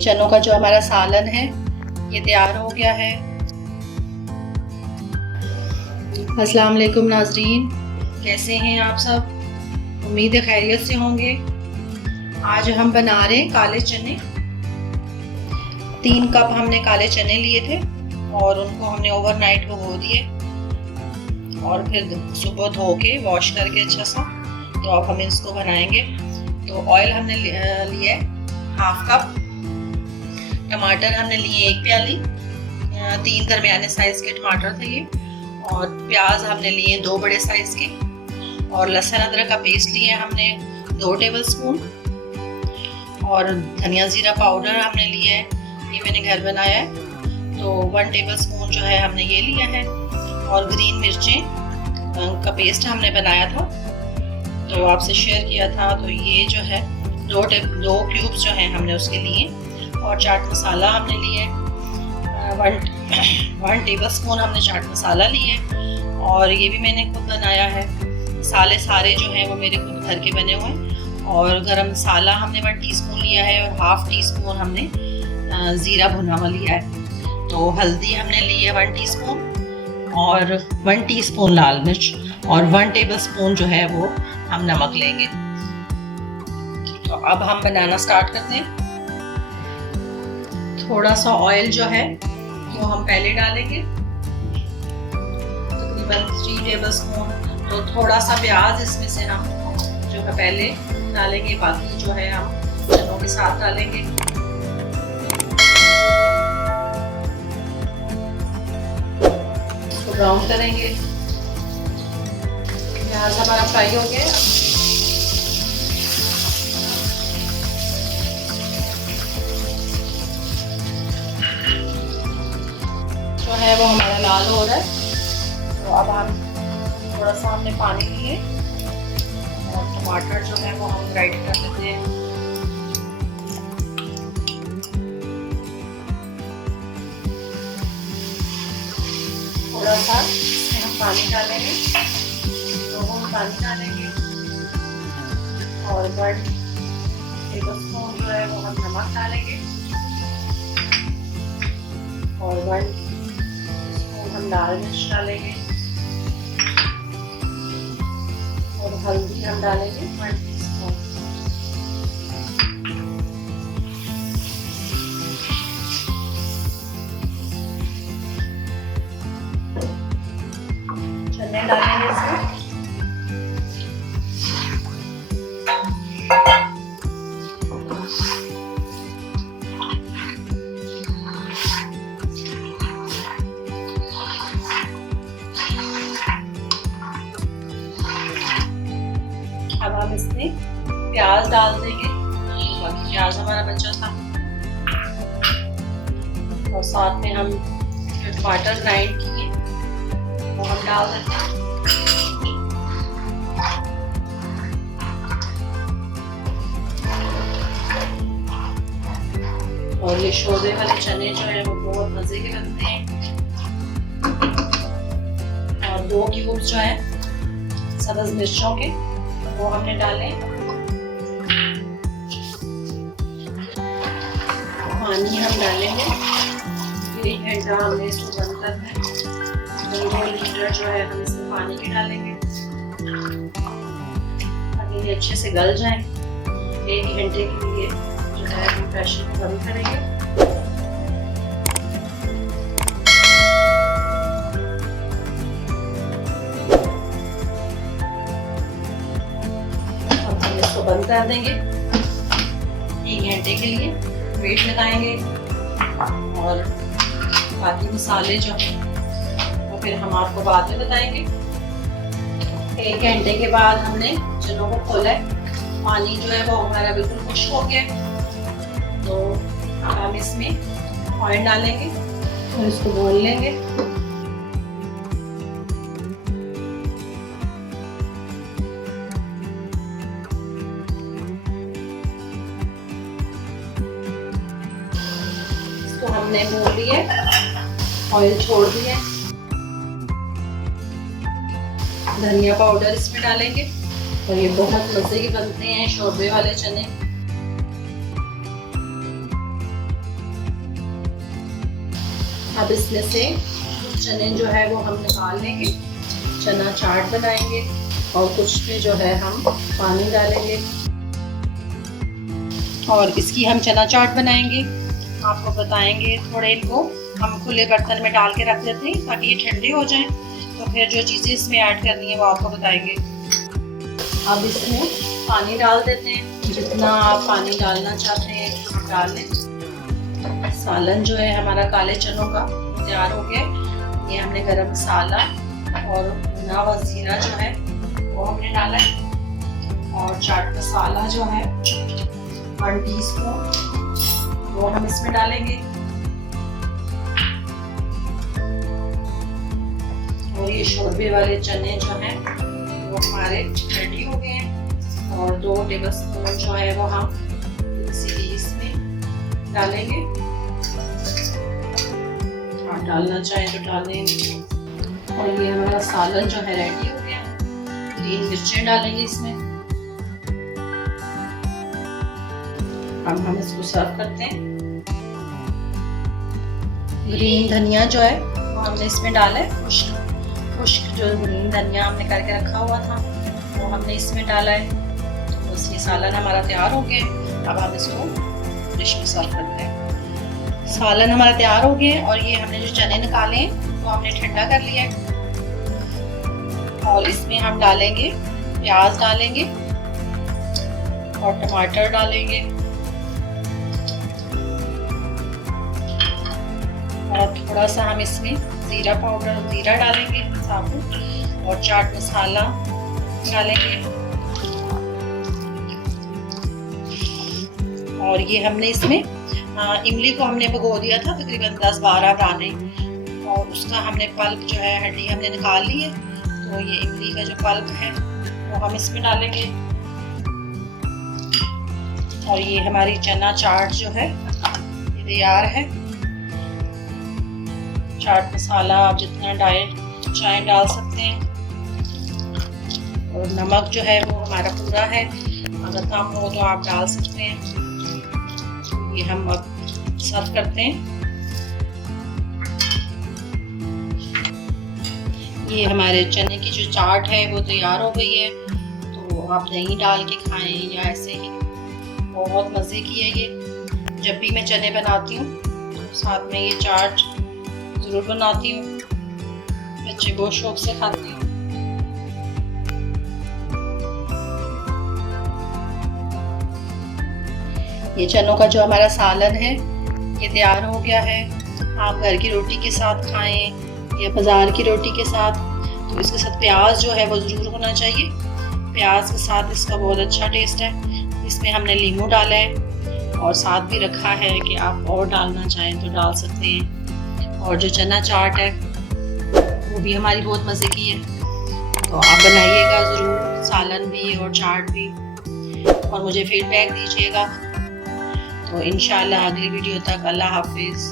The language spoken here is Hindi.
चनों का जो हमारा सालन है ये तैयार हो गया है। अस्सलाम वालेकुम नाजरीन, कैसे हैं आप सब? उम्मीद है खैरियत से होंगे। आज हम बना रहे हैं काले चने। 3 कप हमने काले चने लिए थे और उनको हमने ओवरनाइट भिगो दिए और फिर सुबह धो के वॉश करके अच्छा सा। तो अब हम इसको बनाएंगे। तो ऑयल हमने लिया है 1/2 कप, टमाटर हमने लिए 1 प्याली, 3 दरमियाने साइज के टमाटर थे ये, और प्याज हमने लिए 2 बड़े साइज के, और लहसुन अदरक का पेस्ट लिए हमने 2 टेबलस्पून, और धनिया जीरा पाउडर हमने लिया है, ये मैंने घर बनाया है, तो 1 टेबलस्पून जो है हमने ये लिया है, और ग्रीन मिर्चें का पेस्ट हमने बनाया था तो आपसे शेयर किया था। तो ये जो है 2 क्यूब्स जो हैं हमने उसके लिए, और चाट मसाला हमने लिए 1 टेबलस्पून हमने चाट मसाला लिए, और ये भी मैंने खुद बनाया है। मसाले सारे जो हैं वो मेरे खुद घर के बने हुए हैं। और गरम मसाला हमने 1 टीस्पून लिया है, और 1/2 टीस्पून हमने ज़ीरा भुना हुआ लिया है। तो हल्दी हमने ली है 1 टीस्पून, और 1 टीस्पून लाल मिर्च, और 1 टेबलस्पून जो है वो हम नमक लेंगे। तो अब हम बनाना स्टार्ट करते हैं। थोड़ा सा ऑयल जो है वो हम पहले डालेंगे, तकरीबन 3 टेबलस्पून। तो थोड़ा सा प्याज इसमें से हम जो है पहले डालेंगे, बाकी जो है हम चनों के साथ डालेंगे। इसको ब्राउन करेंगे। प्याज हमारा फ्राई हो गया। जो है वो हमारा लाल हो रहा है। तो अब हम थोड़ा सा हमने पानी लिए, और टमाटर जो है वो हम ग्राइंड कर लेते हैं। थोड़ा सा इसमें हम पानी डालेंगे, तो हम पानी डालेंगे, और 1 टेबलस्पून जो है वो हम नमक डालेंगे, और 1 टीस्पून हम लाल मिर्च डालेंगे, और हल्दी हम डालेंगे 1 टीस्पून। चने डालेंगे इसमें, अब हम इसमें प्याज डाल देंगे। बाकी प्याज हमारा बचा था, और साथ में हम जो टमाटर ग्राइंड किए वो हम डाल देते हैं। और ये शोरबे वाले चने जो है वो बहुत मजे के बनते हैं। और 2 क्यूब जो है सब्ज मिर्चों के वो हमने डाले। पानी हम डालेंगे 1 घंटा हमने इसको बंद करना है। 2 लीटर जो है हम इसमें पानी के डालेंगे ताकि ये अच्छे से गल जाए। 1 घंटे के लिए जो है हम प्रेशर को बंद करेंगे। बंद कर देंगे 1 घंटे के लिए, वेट लगाएंगे, और बाकी मसाले जो हैं वो फिर हम आपको बाद में बताएंगे। 1 घंटे के बाद हमने चनों को खोला है, पानी जो है वो हमारा बिल्कुल खुश्क हो गया। तो अब हम इसमें ऑयल डालेंगे और इसको भून लेंगे। तो हमने भून लिए, ऑयल छोड़ दिया। धनिया पाउडर इसमें डालेंगे, और ये बहुत मजे के बनते हैं शोरबे वाले चने। अब इसमें से चने जो है वो हम निकाल लेंगे, चना चाट बनाएंगे और कुछ में जो है हम पानी डालेंगे और इसकी हम चना चाट बनाएंगे। आपको बताएंगे, थोड़े इनको हम खुले बर्तन में डाल के रख देते हैं ताकि ये ठंडे हो जाएं, तो फिर जो चीज़ें इसमें ऐड करनी है वो आपको बताएंगे। अब इसमें पानी डाल देते हैं, जितना आप पानी डालना चाहते हैं डाल लें। सालन जो है हमारा काले चनों का तैयार हो गया। ये हमने गरम मसाला और भुना हुआ जीरा जो है वो हमने डाला है और चाट मसाला जो है 1 टीस्पून वो हम इसमें डालेंगे और ये शोरबे वाले चने जो हैं वो हमारे रेडी हो गए हैं और 2 टेबलस्पून जो है वो हम इसी इसमें डालेंगे। आप डालना चाहें तो डालें। और ये हमारा सालन जो है रेडी हो गया। ग्रीन मिर्चें डालेंगे इसमें। अब हम इसको सर्व करते हैं। ग्रीन धनिया जो है वो हमने इसमें डाला है, खुश्क जो ग्रीन धनिया हमने करके रखा हुआ था वो हमने इसमें डाला है। बस ये सालन हमारा तैयार हो गया। अब हम इसको डिश में सर्व करते हैं। सालन हमारा तैयार हो गया और ये हमने जो चने निकाले हैं वो हमने ठंडा कर लिया है और इसमें हम डालेंगे प्याज डालेंगे और टमाटर डालेंगे और थोड़ा सा हम इसमें जीरा पाउडर जीरा डालेंगे साबुत और चाट मसाला डालेंगे और ये हमने इसमें इमली को हमने भिगो दिया था तकरीबन 10-12 दाने और उसका हमने पल्प जो है हड्डी हमने निकाल ली है, तो ये इमली का जो पल्प है वो हम इसमें डालेंगे और ये हमारी चना चाट जो है ये तैयार है। चाट मसाला आप जितना चाहे डाल सकते हैं और नमक जो है वो हमारा पूरा है, अगर कम हो तो आप डाल सकते हैं। ये हम अब सर्व करते हैं। ये हमारे चने की जो चाट है वो तैयार हो गई है, तो आप दही डाल के खाएं या ऐसे ही, बहुत मज़े की है ये। जब भी मैं चने बनाती हूँ तो साथ में ये चाट ज़रूर बनाती हूँ, बच्चे बहुत शौक से खाते हैं। ये चनों का जो हमारा सालन है ये तैयार हो गया है। आप घर की रोटी के साथ खाएं या बाज़ार की रोटी के साथ, तो इसके साथ प्याज जो है वो ज़रूर होना चाहिए। प्याज के साथ इसका बहुत अच्छा टेस्ट है। इसमें हमने लीमू डाला है और साथ भी रखा है कि आप और डालना चाहें तो डाल सकते हैं। और जो चना चाट है वो भी हमारी बहुत मज़े की है, तो आप बनाइएगा ज़रूर, सालन भी और चाट भी, और मुझे फीडबैक दीजिएगा। तो इंशाल्लाह अगली वीडियो तक अल्लाह हाफिज़।